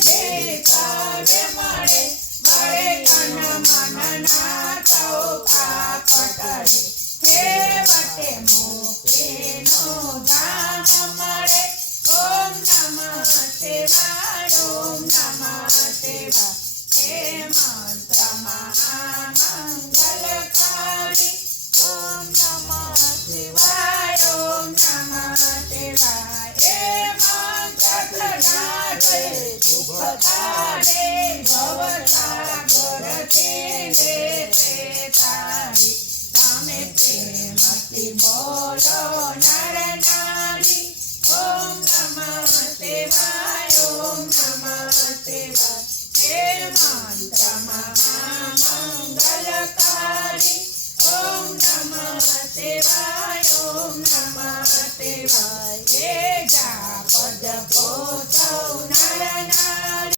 જે કાવ્ય મળે મળે તન મનના ચોખા પટળે છેવટે મોક્ષનું ધામ મળે ઓમ નમઃ શિવાય ઓમ નમઃ શિવાય હે મંત્ર મહામંગલકારી ઓમ નમઃ શિવાય ઓમ નમઃ શિવાય હે મંત્ર ગણાડે સુખદાડે ભવસાગરથી ને તે તારી તમે પ્રેમથી બોલો